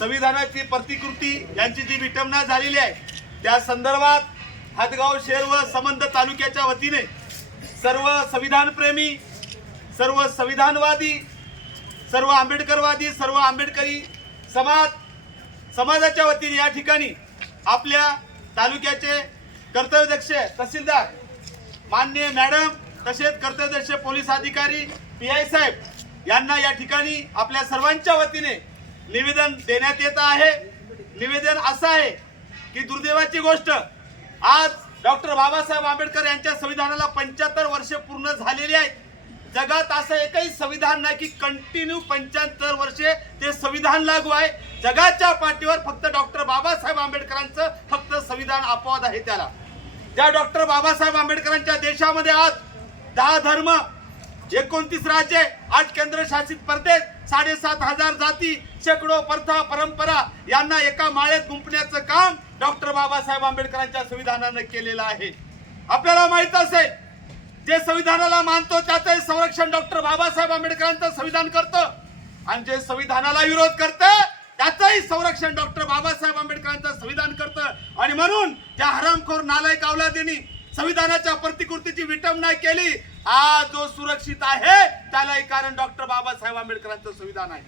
संविधानाची प्रतिकृती यांची जी विटंबना झालेली आहे त्या संदर्भात हदगाव शहर व संबंध तालुक्याच्या वतीने सर्व संविधानप्रेमी सर्व संविधानवादी सर्व आंबेडकरवादी सर्व आंबेडकरी समाज समाजाच्या वतीने या ठिकाणी आपल्या तालुक्याचे कर्तव्यदक्ष तहसीलदार मान्य मॅडम तसेच कर्तव्यदक्ष पोलीस अधिकारी पी आय साहेब यांना या ठिकाणी आपल्या सर्वांच्या वतीने निवेदन देण्यात येत आहे निवेदन असं आहे की दुर्दैवाची गोष्ट आज डॉक्टर बाबासाहेब आंबेडकर यांच्या संविधानाला पंच्याहत्तर वर्षे पूर्ण झालेली आहेत जगात असं एकही संविधान नाही की कंटिन्यू पंच्याहत्तर वर्षे ते संविधान लागू आहे जगाच्या पाठीवर फक्त डॉक्टर बाबासाहेब आंबेडकरांचं फक्त संविधान अपवाद आहे त्याला ज्या डॉक्टर बाबासाहेब आंबेडकरांच्या देशामध्ये आज दहा धर्म एकोणतीस राज्य आठ केंद्रशासित प्रदेश साडेसात हजार जाती शेकडो प्रथा परंपरा यांना एका माळेत गुंपण्याचं काम डॉक्टर बाबासाहेब आंबेडकरांच्या संविधानानं केलेलं आहे आपल्याला माहित असेल जे संविधानाला मानतो त्याचंही संरक्षण डॉक्टर बाबासाहेब आंबेडकरांचं संविधान करतं आणि जे संविधानाला विरोध करतं त्याचंही संरक्षण डॉक्टर बाबासाहेब आंबेडकरांचं संविधान करतं आणि म्हणून ज्या हरामखोर नालायक अवलादींनी संविधानाच्या प्रतिकृतीची विटंबना केली आज जो सुरक्षित आहे त्यालाही कारण डॉक्टर बाबासाहेब आंबेडकरांचं संविधान आहे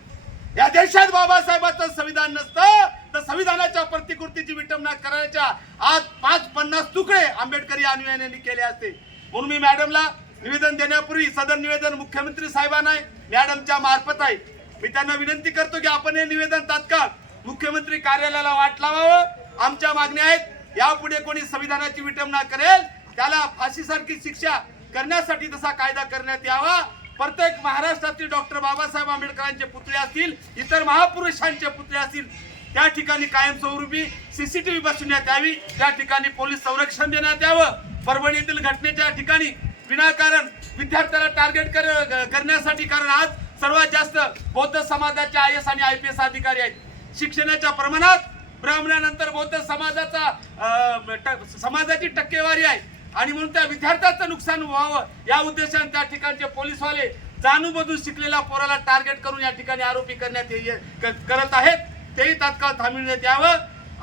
या देशात बाबासाहेबांचं संविधान नसतं तर संविधानाच्या प्रतिकृतीची विटंबना करायच्या आज पाच पन्नास तुकडे आंबेडकरी अनुयायांनी केले असते म्हणून मी मॅडमला निवेदन देण्यापूर्वी सदर निवेदन मुख्यमंत्री साहेबांना आहे मॅडमच्या मार्फत आहे मी त्यांना विनंती करतो की आपण हे निवेदन तात्काळ मुख्यमंत्री कार्यालयाला वाट लावावं आमच्या मागण्या आहेत यापुढे कोणी संविधानाची विटंबना करेल त्याला फाशीसारखी शिक्षा करण्यासाठी तसा कायदा करण्यात यावा प्रत्येक महाराष्ट्रातील डॉक्टर बाबासाहेब आंबेडकरांचे पुतळे असतील इतर महापुरुषांचे पुतळे असतील त्या ठिकाणी कायमस्वरूपी सीसीटीव्ही बसवण्यात यावी त्या ठिकाणी पोलीस संरक्षण देण्यात यावं परभणीतील घटनेच्या ठिकाणी विनाकारण विद्यार्थ्याला टार्गेट कर करण्यासाठी कारण आज सर्वात जास्त बौद्ध समाजाचे आय एस आणि आय पी एस अधिकारी आहेत शिक्षणाच्या प्रमाणात ब्राह्मणानंतर बौद्ध समाजाचा समाजाची टक्केवारी आहे आणि म्हणून त्या विद्यार्थ्यांचं नुकसान व्हावं या उद्देशाने त्या ठिकाणचे पोलीसवाले जाणूमधून शिकलेल्या पोराला टार्गेट करून या ठिकाणी आरोपी करण्यात करत आहेत तेही तात्काळ थांबविण्यात यावं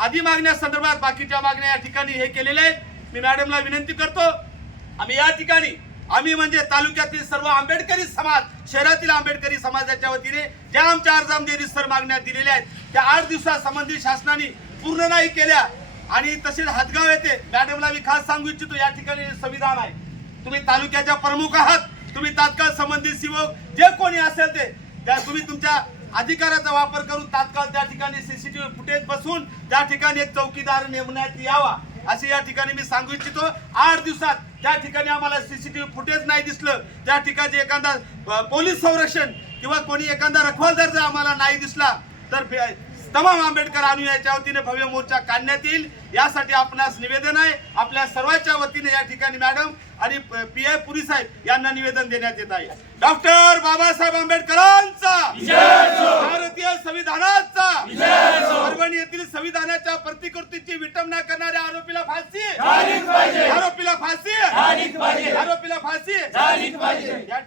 आधी मागण्या संदर्भात बाकीच्या मागण्या या ठिकाणी हे केलेल्या आहेत मी मॅडमला विनंती करतो आम्ही या ठिकाणी आम्ही म्हणजे तालुक्यातील सर्व आंबेडकरी समाज शहरातील आंबेडकरी समाजाच्या वतीने ज्या आमच्या अर्जामध्ये रिस्तर मागण्यात दिलेल्या आहेत त्या आठ संबंधित शासनाने पूर्ण नाही केल्या आणि तसेच हदगाव येते मॅडमला मी खास सांगू इच्छितो या ठिकाणी संविधान आहे तुम्ही तालुक्याच्या प्रमुख आहात तुम्ही तात्काळ संबंधित सेवक जे कोणी असेल ते त्या तुम्ही तुमच्या अधिकाराचा वापर करून तात्काळ त्या ठिकाणी सीसीटीव्ही फुटेज बसून त्या ठिकाणी एक चौकीदार नेमण्यात यावा असे या ठिकाणी मी सांगू इच्छितो आठ दिवसात त्या ठिकाणी आम्हाला सीसीटीव्ही फुटेज नाही दिसलं त्या ठिकाणी एखादा पोलीस संरक्षण किंवा कोणी एखादा रखवालदार जर आम्हाला नाही दिसला तर तमाम आंबेडकर आणि वतीने भव्य मोर्चा काढण्यात येईल यासाठी आपणास निवेदन आहे आपल्या सर्वांच्या वतीने या ठिकाणी मॅडम आणि पी आय पुरी साहेब यांना निवेदन देण्यात येत आहे डॉक्टर बाबासाहेब आंबेडकरांचा भारतीय संविधानाचा परभणी येथील संविधानाच्या प्रतिकृतीची विटंबना करणाऱ्या आरोपीला फाशी आरोपीला फाशी आरोपीला फाशी या ठिकाणी